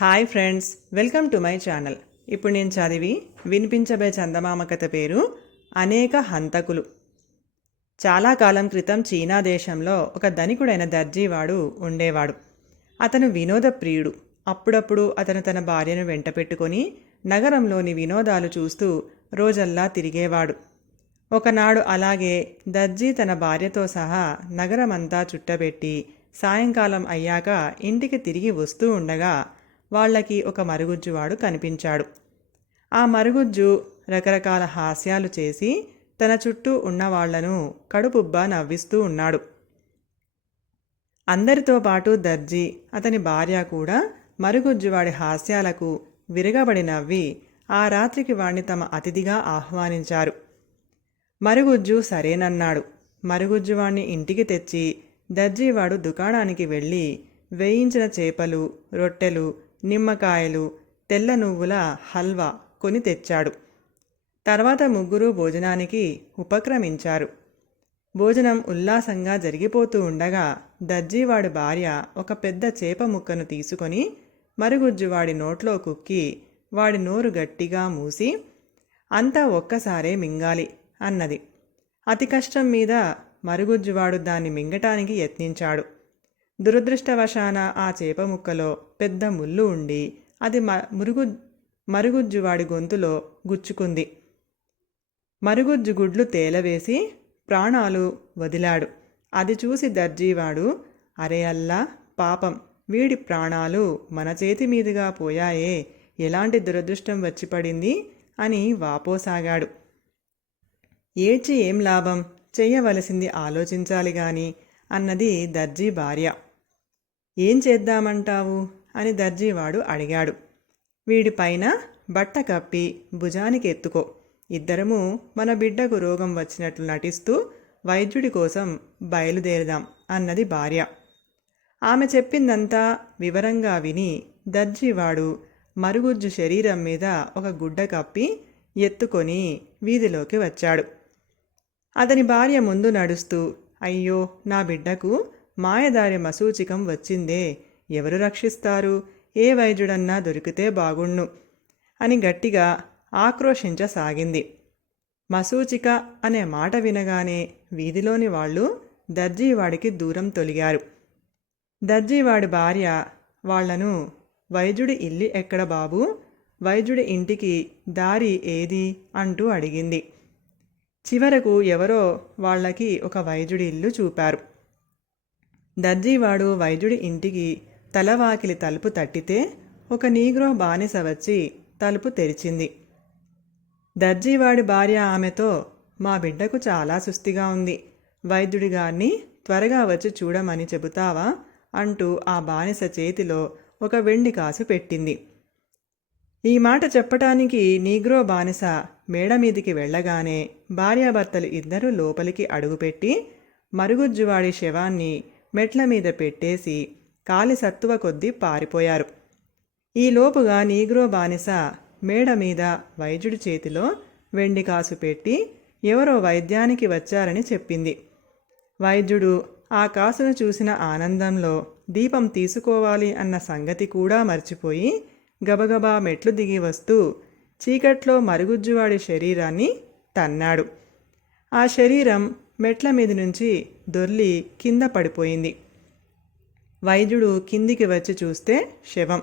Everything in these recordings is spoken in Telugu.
Hi friends welcome to my channel. ఇప్పుడు నేను చదివి వినిపించబే చందమామ కథ పేరు అనేక హంతకులు. చాలా కాలం క్రితం చీనా దేశంలో ఒక ధనికుడైన దర్జీవాడు ఉండేవాడు. అతను వినోద ప్రియుడు. అప్పుడప్పుడు అతను తన భార్యను వెంట పెట్టుకొని నగరంలోని వినోదాలు చూస్తూ రోజల్లా తిరిగేవాడు. ఒకనాడు అలాగే దర్జీ తన భార్యతో సహా నగరమంతా చుట్టబెట్టి సాయంకాలం అయ్యాక ఇంటికి తిరిగి వస్తూ ఉండగా వాళ్ళకి ఒక మరుగుజ్జువాడు కనిపించాడు. ఆ మరుగుజ్జు రకరకాల హాస్యాలు చేసి తన చుట్టూ ఉన్నవాళ్ళను కడుపుబ్బా నవ్విస్తూ ఉన్నాడు. అందరితో పాటు దర్జీ అతని భార్య కూడా మరుగుజ్జువాడి హాస్యాలకు విరగబడి నవ్వి ఆ రాత్రికి వాణ్ణి తమ అతిథిగా ఆహ్వానించారు. మరుగుజ్జు సరేనన్నాడు. మరుగుజ్జువాణ్ణి ఇంటికి తెచ్చి దర్జీవాడు దుకాణానికి వెళ్ళి వేయించిన చేపలు రొట్టెలు నిమ్మకాయలు తెల్ల నువ్వుల హల్వా కొని తెచ్చాడు. తర్వాత ముగ్గురు భోజనానికి ఉపక్రమించారు. భోజనం ఉల్లాసంగా జరిగిపోతూ ఉండగా దర్జీవాడి భార్య ఒక పెద్ద చేప ముక్కను తీసుకొని మరుగుజ్జు వాడి నోట్లో కుక్కి వాడి నోరు గట్టిగా మూసి అంతా ఒక్కసారే మింగాలి అన్నది. అతి కష్టం మీద మరుగుజ్జువాడు దాన్ని మింగటానికి యత్నించాడు. దురదృష్టవశాన ఆ చేప ముక్కలో పెద్ద ముళ్ళు ఉండి అది మ మురుగు మరుగుజ్జువాడి గొంతులో గుచ్చుకుంది. మరుగుజ్జు గుడ్లు తేలవేసి ప్రాణాలు వదిలాడు. అది చూసి దర్జీవాడు అరే అల్లా పాపం. వీడి ప్రాణాలు మన చేతి మీదుగా పోయాయే. ఎలాంటి దురదృష్టం వచ్చి పడింది? అని వాపోసాగాడు. ఏడ్చి ఏం లాభం? చెయ్యవలసింది ఆలోచించాలి గాని అన్నది దర్జీ భార్య. ఏం చేద్దామంటావు? అని దర్జీవాడు అడిగాడు. వీడిపైన బట్ట కప్పి భుజానికి ఎత్తుకో ఇద్దరము మన బిడ్డకు రోగం వచ్చినట్లు నటిస్తూ వైద్యుడి కోసం బయలుదేరదాం అన్నది భార్య. ఆమె చెప్పిందంతా వివరంగా విని దర్జీవాడు మరుగుజ్జు శరీరం మీద ఒక గుడ్డ కప్పి ఎత్తుకొని వీధిలోకి వచ్చాడు. అతని భార్య ముందు నడుస్తూ అయ్యో నా బిడ్డకు మాయదారి మసూచికం వచ్చిందే. ఎవరు రక్షిస్తారు? ఏ వైద్యుడన్నా దొరికితే బాగుణ్ణు అని గట్టిగా ఆక్రోశించసాగింది. మసూచిక అనే మాట వినగానే వీధిలోని వాళ్ళు దర్జీవాడికి దూరం తొలిగారు. దర్జీవాడి భార్య వాళ్ళను వైద్యుడి ఇల్లు ఎక్కడ బాబు? వైద్యుడి ఇంటికి దారి ఏది అంటూ అడిగింది. చివరకు ఎవరో వాళ్ళకి ఒక వైద్యుడి ఇల్లు చూపారు. దర్జీవాడు వైద్యుడి ఇంటికి తలవాకిలి తలుపు తట్టితే ఒక నీగ్రో బానిస వచ్చి తలుపు తెరిచింది. దర్జీవాడి భార్య ఆమెతో మా బిడ్డకు చాలా సుస్థిగా ఉంది. వైద్యుడి గారిని త్వరగా వచ్చి చూడమని చెబుతావా? అంటూ ఆ బానిస చేతిలో ఒక వెండి కాసు పెట్టింది. ఈ మాట చెప్పటానికి నీగ్రో బానిస మేడ మీదికి వెళ్ళగానే భార్యాభర్తలు ఇద్దరూ లోపలికి అడుగుపెట్టి మరుగుజ్జువాడి శవాన్ని మెట్ల మీద పెట్టేసి కాలి సత్తువ కొద్దీ పారిపోయారు. ఈలోపుగా నీగ్రో బానిస మేడ మీద వైద్యుడి చేతిలో వెండి కాసు పెట్టి ఎవరో వైద్యానికి వచ్చారని చెప్పింది. వైద్యుడు ఆ కాసును చూసిన ఆనందంలో దీపం తీసుకోవాలి అన్న సంగతి కూడా మర్చిపోయి గబగబా మెట్లు దిగి వస్తూ చీకట్లో మరుగుజ్జువాడి శరీరాన్ని తన్నాడు. ఆ శరీరం మెట్ల మీద నుంచి దొర్లి కింద పడిపోయింది. వైద్యుడు కిందికి వచ్చి చూస్తే శవం.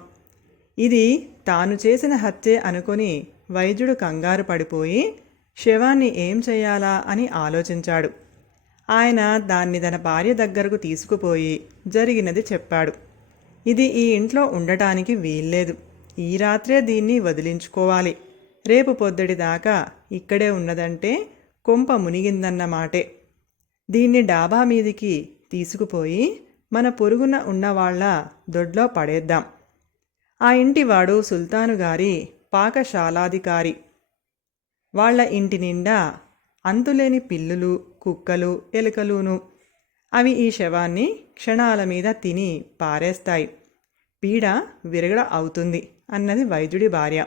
ఇది తాను చేసిన హత్యే అనుకొని వైద్యుడు కంగారు పడిపోయి శవాన్ని ఏం చేయాలా అని ఆలోచించాడు. ఆయన దాన్ని తన భార్య దగ్గరకు తీసుకుపోయి జరిగినది చెప్పాడు. ఇది ఈ ఇంట్లో ఉండటానికి వీల్లేదు. ఈ రాత్రే దీన్ని వదిలించుకోవాలి. రేపు పొద్దుడి దాకా ఇక్కడే ఉన్నదంటే కొంప మునిగిందన్న మాటే. దీన్ని డాబా మీదికి తీసుకుపోయి మన పొరుగున ఉన్నవాళ్ళ దొడ్లో పడేద్దాం. ఆ ఇంటివాడు సుల్తాను గారి పాకశాలాధికారి. వాళ్ళ ఇంటి నిండా అంతులేని పిల్లులు కుక్కలు ఎలుకలును. అవి ఈ శవాన్ని క్షణాల మీద తిని పారేస్తాయి. పీడ విరగడ అవుతుంది అన్నది వైద్యుడి భార్య.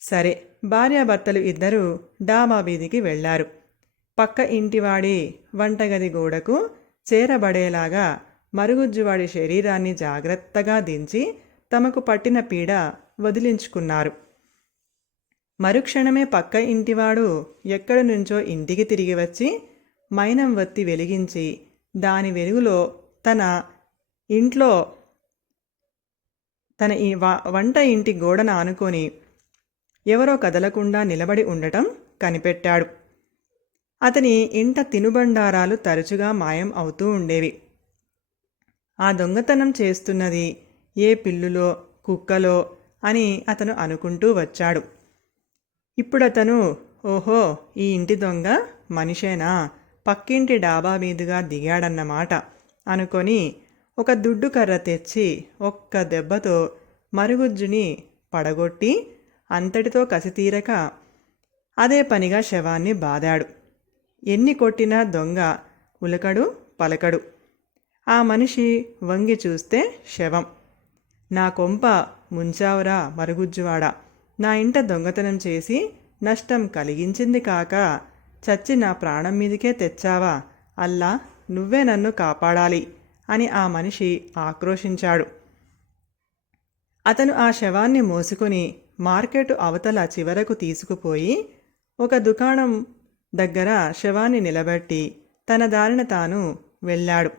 సరే భార్యాభర్తలు ఇద్దరూ డాబా వీధికి వెళ్ళారు పక్క ఇంటివాడి వంటగది గోడకు చేరబడేలాగా మరుగుజ్జువాడి శరీరాన్ని జాగ్రత్తగా దించి తమకు పట్టిన పీడ వదిలించుకున్నారు. మరుక్షణమే పక్క ఇంటివాడు ఎక్కడి నుంచో ఇంటికి తిరిగి వచ్చి మైనం వత్తి వెలిగించి దాని వెలుగులో తన ఇంట్లో తన ఈ వ- వంట ఇంటి గోడను ఆనుకొని ఎవరో కదలకుండా నిలబడి ఉండటం కనిపెట్టాడు. అతని ఇంట తినుబండారాలు తరచుగా మాయం అవుతూ ఉండేవి. ఆ దొంగతనం చేస్తున్నది ఏ పిల్లులో కుక్కలో అని అతను అనుకుంటూ వచ్చాడు. ఇప్పుడతను ఓహో ఈ ఇంటి దొంగ మనిషేనా? పక్కింటి డాబా మీదుగా దిగాడన్నమాట అనుకొని ఒక దుడ్డు కర్ర తెచ్చి ఒక్క దెబ్బతో మరుగుజ్జుని పడగొట్టి అంతటితో కసితీరక అదే పనిగా శవాన్ని బాదాడు. ఎన్ని కొట్టినా దొంగ ఉలకడు పలకడు. ఆ మనిషి వంగి చూస్తే శవం. నా కొంప ముంచావురా మరుగుజ్జువాడా. నా ఇంట దొంగతనం చేసి నష్టం కలిగించింది కాక చచ్చి నా ప్రాణం మీదికే తెచ్చావా? అల్లా నువ్వే నన్ను కాపాడాలి అని ఆ మనిషి ఆక్రోశించాడు. అతను ఆ శవాన్ని మోసుకొని మార్కెట్ అవతల చివరకు తీసుకుపోయి ఒక దుకాణం దగ్గర శవాన్ని నిలబెట్టి తన దారిన తాను వెళ్ళాడు.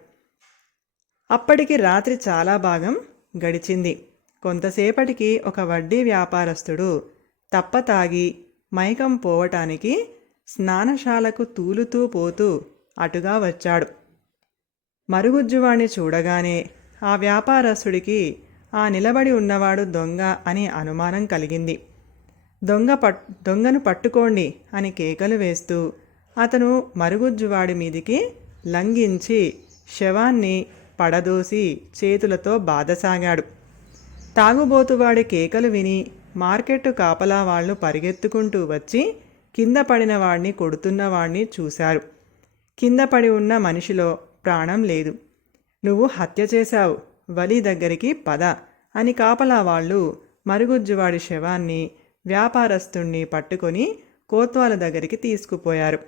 అప్పటికి రాత్రి చాలా భాగం గడిచింది. కొంతసేపటికి ఒక వడ్డీ వ్యాపారస్తుడు తప్ప తాగి మైకం పోవటానికి స్నానశాలకు తూలుతూ పోతూ అటుగా వచ్చాడు. మరుగుజ్జువాణ్ణి చూడగానే ఆ వ్యాపారస్తుడికి ఆ నిలబడి ఉన్నవాడు దొంగ అని అనుమానం కలిగింది. దొంగ పట్ దొంగను పట్టుకోండి అని కేకలు వేస్తూ అతను మరుగుజ్జువాడి మీదికి లంఘించి శవాన్ని పడదోసి చేతులతో బాధసాగాడు. తాగుబోతువాడి కేకలు విని మార్కెట్ కాపలా వాళ్ళు పరిగెత్తుకుంటూ వచ్చి కింద పడిన వాడిని కొడుతున్న వాడిని చూశారు. కింద పడి ఉన్న మనిషిలో ప్రాణం లేదు. నువ్వు హత్య చేశావు. వలి దగ్గరికి పద అని కాపలా వాళ్ళు మరుగుజ్జువాడి శవాన్ని వ్యాపారస్తుణ్ణి పట్టుకొని కోత్వాల దగ్గరికి తీసుకుపోయారు.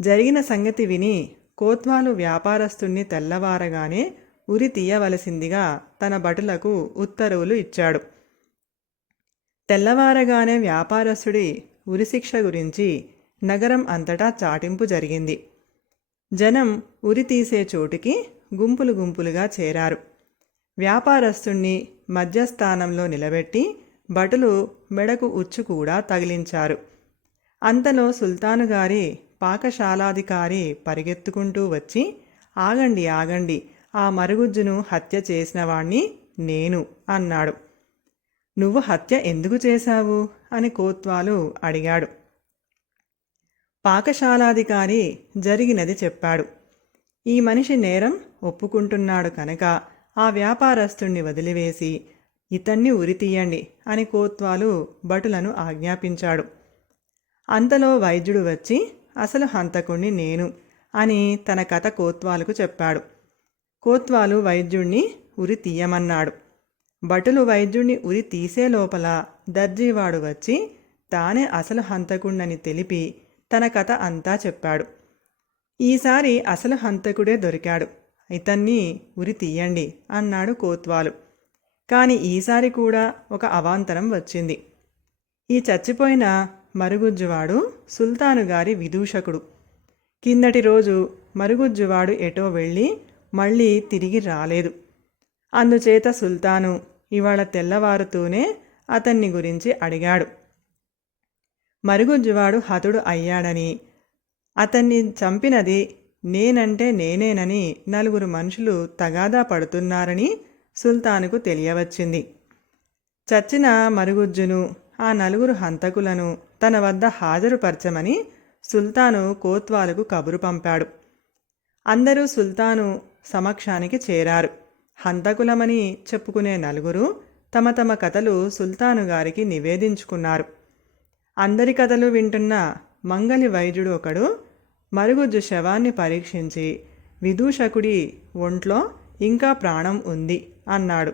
జరిగిన సంగతి విని కోత్వాలు వ్యాపారస్తుణ్ణి తెల్లవారగానే ఉరి తీయవలసిందిగా తన భటులకు ఉత్తర్వులు ఇచ్చాడు. తెల్లవారగానే వ్యాపారస్తుడి ఉరిశిక్ష గురించి నగరం అంతటా చాటింపు జరిగింది. జనం ఉరి తీసే చోటుకి గుంపులు గుంపులుగా చేరారు. వ్యాపారస్తుణ్ణి మధ్యస్థానంలో నిలబెట్టి భటులు మెడకు ఉచ్చు కూడా తగిలించారు. అంతలో సుల్తాను గారి పాకశాలాధికారి పరిగెత్తుకుంటూ వచ్చి ఆగండి ఆగండి ఆ మరుగుజ్జును హత్య చేసిన వాణ్ణి నేను అన్నాడు. నువ్వు హత్య ఎందుకు చేశావు? అని కోత్వాలు అడిగాడు. పాకశాలాధికారి జరిగినది చెప్పాడు. ఈ మనిషి నేరం ఒప్పుకుంటున్నాడు కనుక ఆ వ్యాపారస్తుణ్ణి వదిలివేసి ఇతన్ని ఉరితీయండి అని కోత్వాలు భటులను ఆజ్ఞాపించాడు. అంతలో వైద్యుడు వచ్చి అసలు హంతకుణ్ణి నేను అని తన కథ కోత్వాలకు చెప్పాడు. కోత్వాలు వైద్యుణ్ణి ఉరి తీయమన్నాడు భటులు వైద్యుణ్ణి ఉరి తీసే లోపల దర్జీవాడు వచ్చి తానే అసలు హంతకుణ్ణని తెలిపి తన కథ అంతా చెప్పాడు. ఈసారి అసలు హంతకుడే దొరికాడు. ఇతన్ని ఉరి తీయండి అన్నాడు కోత్వాలు. కానీ ఈసారి కూడా ఒక అవాంతరం వచ్చింది. ఈ చచ్చిపోయిన మరుగుజ్జువాడు సుల్తాను గారి విదూషకుడు. కిందటి రోజు మరుగుజ్జువాడు ఎటో వెళ్ళి మళ్ళీ తిరిగి రాలేదు. అందుచేత సుల్తాను ఇవాళ తెల్లవారుతూనే అతన్ని గురించి అడిగాడు. మరుగుజ్జువాడు హతుడు అయ్యాడని అతన్ని చంపినది నేనంటే నేనేనని నలుగురు మనుషులు తగాదా పడుతున్నారని సుల్తానుకు తెలియవచ్చింది. చచ్చిన మరుగుజ్జును ఆ నలుగురు హంతకులను తన వద్ద హాజరుపరచమని సుల్తాను కోత్వాలకు కబురు పంపాడు. అందరూ సుల్తాను సమక్షానికి చేరారు. హంతకులమని చెప్పుకునే నలుగురు తమ తమ కథలు సుల్తాను గారికి నివేదించుకున్నారు. అందరి కథలు వింటున్న మంగలి వైద్యుడు ఒకడు మరుగుజ్జు శవాన్ని పరీక్షించి విదూషకుడి ఒంట్లో ఇంకా ప్రాణం ఉంది. అన్నాడు.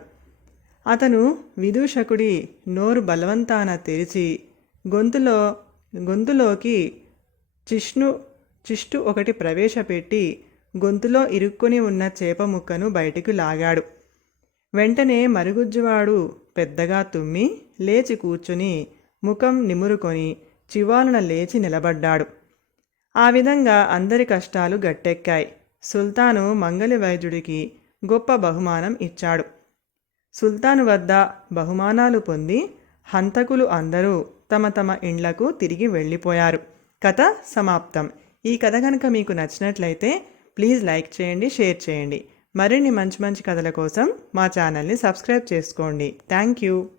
అతను విదూషకుడి నోరు బలవంతాన తెరిచి గొంతులో గొంతులోకి చిష్ణు చిష్టు ఒకటి ప్రవేశపెట్టి గొంతులో ఇరుక్కొని ఉన్న చేప ముక్కను బయటికి లాగాడు. వెంటనే మరుగుజ్జువాడు పెద్దగా తుమ్మి లేచి కూర్చుని ముఖం నిమురుకొని చివాలున లేచి నిలబడ్డాడు. ఆ విధంగా అందరి కష్టాలు గట్టెక్కాయి. సుల్తాను మంగలి వైద్యుడికి గొప్ప బహుమానం ఇచ్చాడు. సుల్తాను వద్ద బహుమానాలు పొంది హంతకులు అందరూ తమ తమ ఇండ్లకు తిరిగి వెళ్ళిపోయారు. కథ సమాప్తం. ఈ కథ కనుక మీకు నచ్చినట్లయితే ప్లీజ్ లైక్ చేయండి షేర్ చేయండి. మరిన్ని మంచి మంచి కథల కోసం మా ఛానల్ని సబ్స్క్రైబ్ చేసుకోండి. Thank you.